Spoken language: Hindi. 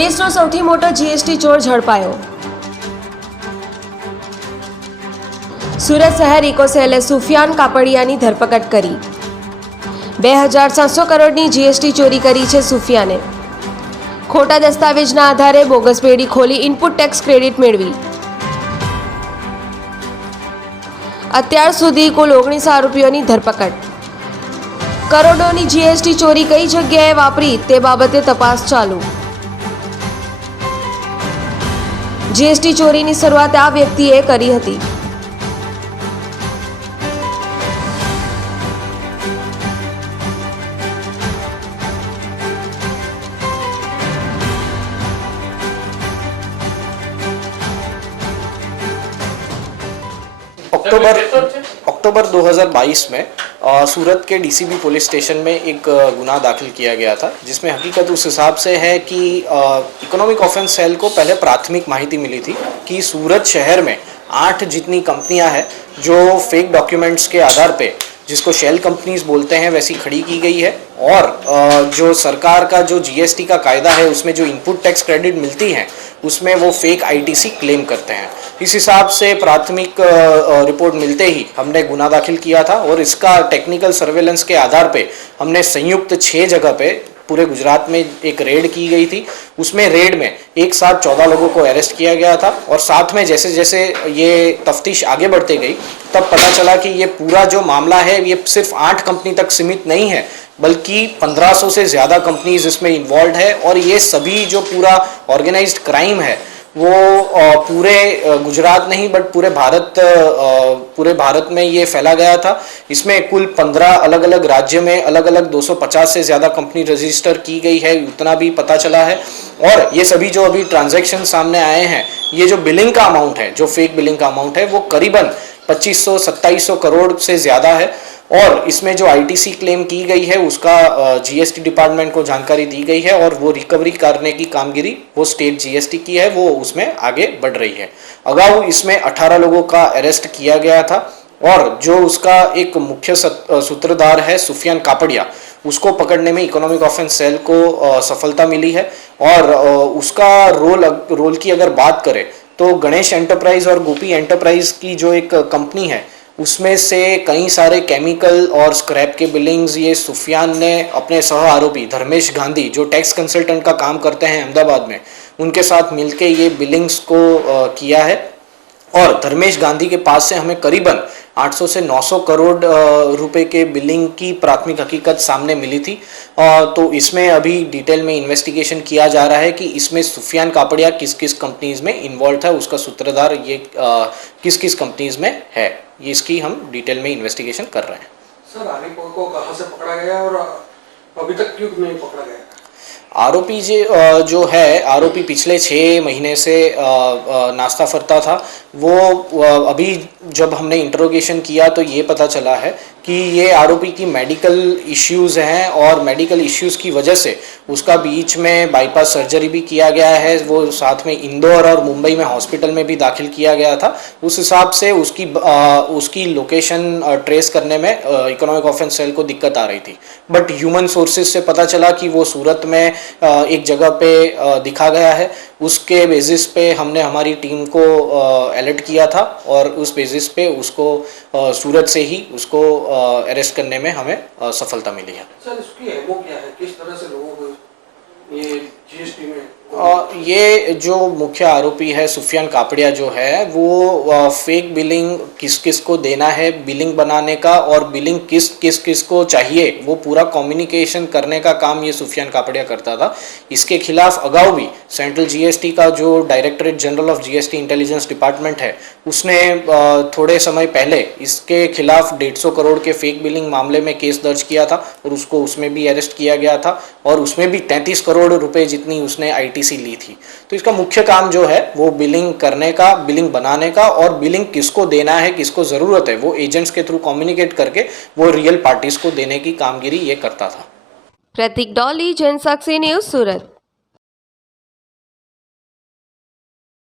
દેશનો સૌથી મોટો જીએસટી ચોર ઝડપાયો। સુરત શહેર ઇકોસેલે સુફિયાન કાપડિયાની ધરપકડ કરી। 2700 કરોડની જીએસટી ચોરી કરી છે સુફિયાને। ખોટા દસ્તાવેજના આધારે બોગસ પેઢી ખોલી ઇનપુટ ટેક્સ ક્રેડિટ મેળવી। અત્યાર સુધી કુલ 19 આરોપીઓની ધરપકડ। કરોડોની જીએસટી ચોરી કઈ જગ્યાએ વાપરી તે બાબતે તપાસ ચાલુ। જીએસટી ચોરીની શરૂઆત આ વ્યક્તિએ કરી હતી। अक्टूबर 2022 में सूरत के डीसीबी पुलिस स्टेशन में एक गुनाह दाखिल किया गया था, जिसमें हकीकत उस हिसाब से है कि इकोनॉमिक ऑफेंस सेल को पहले प्राथमिक माहिती मिली थी कि सूरत शहर में 8 जितनी कंपनियां हैं जो फेक डॉक्यूमेंट्स के आधार पे, जिसको शेल कंपनीज बोलते हैं, वैसी खड़ी की गई है। और जो सरकार का जो जीएसटी का कायदा है उसमें जो इनपुट टैक्स क्रेडिट मिलती हैं उसमें वो फेक आईटीसी क्लेम करते हैं। इस हिसाब से प्राथमिक रिपोर्ट मिलते ही हमने गुनाह दाखिल किया था और इसका टेक्निकल सर्वेलेंस के आधार पे हमने संयुक्त 6 जगह पे पूरे गुजरात में एक रेड की गई थी। उसमें रेड में एक साथ 14 लोगों को अरेस्ट किया गया था और साथ में जैसे जैसे ये तफ्तीश आगे बढ़ते गई तब पता चला कि ये पूरा जो मामला है ये सिर्फ 8 कंपनी तक सीमित नहीं है, बल्कि 1500 से ज़्यादा कंपनीज इसमें इन्वॉल्व है। और ये सभी जो पूरा ऑर्गेनाइज्ड क्राइम है वो पूरे गुजरात नहीं बट पूरे भारत में ये फैला गया था। इसमें कुल 15 अलग अलग राज्य में अलग अलग 250 से ज़्यादा कंपनी रजिस्टर की गई है, उतना भी पता चला है। और ये सभी जो अभी ट्रांजैक्शन सामने आए हैं, ये जो बिलिंग का अमाउंट है, जो फेक बिलिंग का अमाउंट है, वो करीबन 2500-2700 करोड़ से ज़्यादा है। और इसमें जो आईटीसी क्लेम की गई है उसका जीएसटी डिपार्टमेंट को जानकारी दी गई है और वो रिकवरी करने की कामगिरी वो स्टेट जीएसटी की है, वो उसमें आगे बढ़ रही है। अगाऊ इसमें 18 लोगों का अरेस्ट किया गया था और जो उसका एक मुख्य सूत्रधार है सुफियान कापड़िया, उसको पकड़ने में इकोनॉमिक ऑफेंस सेल को सफलता मिली है। और उसका रोल की अगर बात करें तो गणेश एंटरप्राइज और गोपी एंटरप्राइज की जो एक कंपनी है उसमें से कई सारे केमिकल और स्क्रैप के बिलिंग्स ये सुफियान ने अपने सह आरोपी धर्मेश गांधी, जो टैक्स कंसल्टेंट का काम करते हैं अहमदाबाद में, उनके साथ मिलके ये बिलिंग्स को किया है। और धर्मेश गांधी के पास से हमें करीबन 800 से 900 करोड़ रुपए के बिलिंग की प्राथमिक हकीकत सामने मिली थी। तो इसमें अभी डिटेल में इन्वेस्टिगेशन किया जा रहा है कि इसमें सुफियान कापड़िया किस किस कंपनीज में इन्वॉल्व है, उसका सूत्रधार ये किस किस कंपनीज में है, ये इसकी हम डिटेल में इन्वेस्टिगेशन कर रहे हैं। सर, आरोपी को कहां से पकड़ा गया और अभी तक क्यों नहीं पकड़ा गया? आरोपी जो है आरोपी पिछले 6 महीने से नाश्ता फरता था। वो अभी जब हमने इंटरोगेशन किया तो ये पता चला है कि ये आरोपी की मेडिकल इश्यूज़ हैं और मेडिकल इश्यूज़ की वजह से उसका बीच में बाईपास सर्जरी भी किया गया है। वो साथ में इंदौर और मुंबई में हॉस्पिटल में भी दाखिल किया गया था। उस हिसाब से उसकी लोकेशन ट्रेस करने में इकोनॉमिक ऑफेंस सेल को दिक्कत आ रही थी। बट ह्यूमन सोर्सेज से पता चला कि वो सूरत में एक जगह पे दिखा गया है। उसके बेसिस पे हमने हमारी टीम को अलर्ट किया था और उस बेसिस पे उसको सूरत से ही उसको अरेस्ट करने में हमें सफलता मिली है। सर, इसकी एमओ क्या है? किस तरह से लोगों को ये जीएसटी में ये जो मुख्य आरोपी है सुफियान कापड़िया जो है वो फेक बिलिंग किस किस को देना है, बिलिंग बनाने का और बिलिंग किस को चाहिए, वो पूरा कम्युनिकेशन करने का काम ये सुफियान कापड़िया करता था। इसके खिलाफ अगाऊ भी सेंट्रल जीएसटी का जो directorate general of GST intelligence department है उसने थोड़े समय पहले इसके खिलाफ 150 करोड़ के फेक बिलिंग मामले में केस दर्ज किया था और उसको उसमें भी अरेस्ट किया गया था और उसमें भी 33 करोड़ रुपए जितनी उसने आईटीसी ली थी। तो इसका मुख्य काम जो है वो बिलिंग करने का, बिलिंग बनाने का और बिलिंग किसको देना है, किसको जरूरत है, वो एजेंट्स के थ्रू कम्युनिकेट करके वो रियल पार्टीज को देने की कामगिरी ये करता था। प्रतीक डॉली, जनसाक्षी न्यूज़, सूरत।